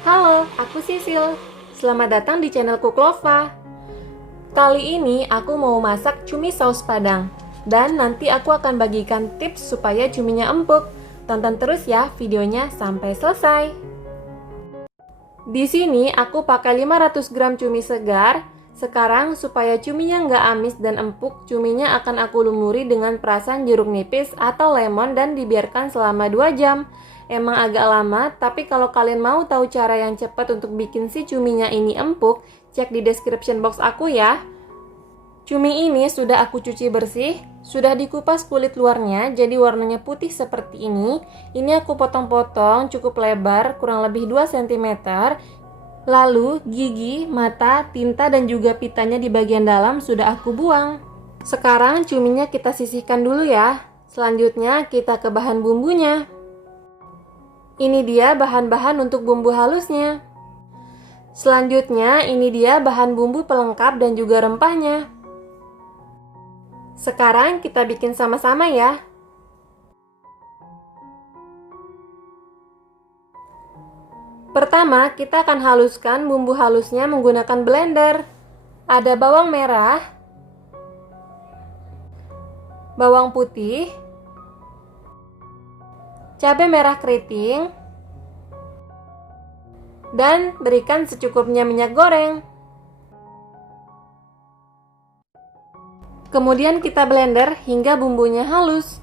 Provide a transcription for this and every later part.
Halo, aku Sisil. Selamat datang di channel Kuklova. Kali ini aku mau masak cumi saus Padang. Dan nanti aku akan bagikan tips supaya cuminya empuk. Tonton terus ya videonya sampai selesai. Di sini aku pakai 500 gram cumi segar. Sekarang supaya cuminya nggak amis dan empuk, cuminya akan aku lumuri dengan perasan jeruk nipis atau lemon dan dibiarkan selama 2 jam. Emang agak lama, tapi kalau kalian mau tahu cara yang cepat untuk bikin si cuminya ini empuk, cek di description box aku ya. Cumi ini sudah aku cuci bersih, sudah dikupas kulit luarnya jadi warnanya putih seperti ini. Ini aku potong-potong cukup lebar, kurang lebih 2 cm. Lalu gigi, mata, tinta dan juga pitanya di bagian dalam sudah aku buang. Sekarang cuminya kita sisihkan dulu ya. Selanjutnya kita ke bahan bumbunya. Ini dia bahan-bahan untuk bumbu halusnya. Selanjutnya ini dia bahan bumbu pelengkap dan juga rempahnya. Sekarang kita bikin sama-sama ya. Pertama, kita akan haluskan bumbu halusnya menggunakan blender. Ada bawang merah, bawang putih, cabai merah keriting, dan berikan secukupnya minyak goreng. Kemudian kita blender hingga bumbunya halus.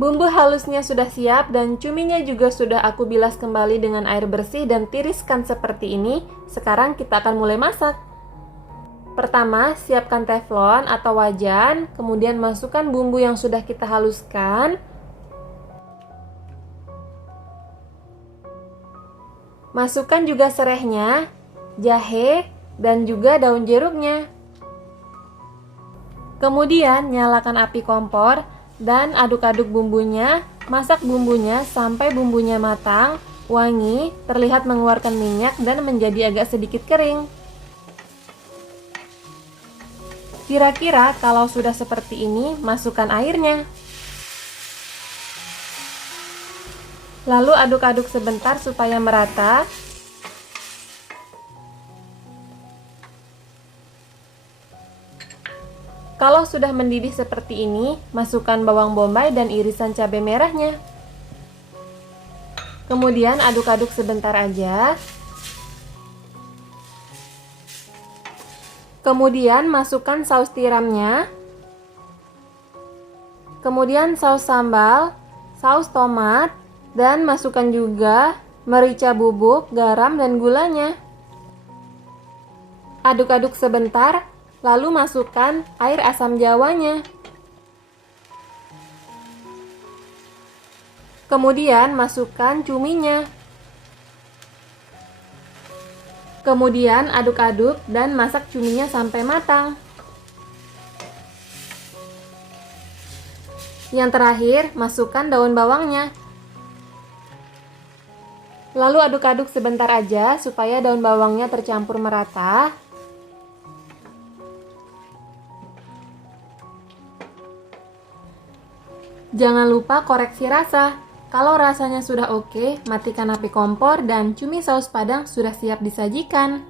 Bumbu halusnya sudah siap dan cuminya juga sudah aku bilas kembali dengan air bersih dan tiriskan seperti ini. Sekarang kita akan mulai masak. Pertama, siapkan teflon atau wajan, kemudian masukkan bumbu yang sudah kita haluskan. Masukkan juga serehnya, jahe, dan juga daun jeruknya. Kemudian nyalakan api kompor dan aduk-aduk bumbunya, masak bumbunya sampai bumbunya matang, wangi, terlihat mengeluarkan minyak dan menjadi agak sedikit kering. Kira-kira kalau sudah seperti ini, masukkan airnya. Lalu aduk-aduk sebentar supaya merata. Kalau sudah mendidih seperti ini, masukkan bawang bombay dan irisan cabai merahnya. Kemudian aduk-aduk sebentar aja. Kemudian masukkan saus tiramnya. Kemudian saus sambal, saus tomat, dan masukkan juga merica bubuk, garam, dan gulanya. Aduk-aduk sebentar. Lalu masukkan air asam jawanya. Kemudian masukkan cuminya. Kemudian aduk-aduk dan masak cuminya sampai matang. Yang terakhir, masukkan daun bawangnya. Lalu aduk-aduk sebentar aja supaya daun bawangnya tercampur merata. Jangan lupa koreksi rasa. Kalau rasanya sudah oke, matikan api kompor dan cumi saus Padang sudah siap disajikan.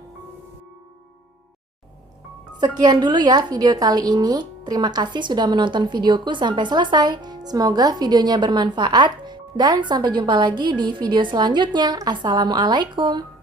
Sekian dulu ya video kali ini. Terima kasih sudah menonton videoku sampai selesai. Semoga videonya bermanfaat dan sampai jumpa lagi di video selanjutnya. Assalamualaikum.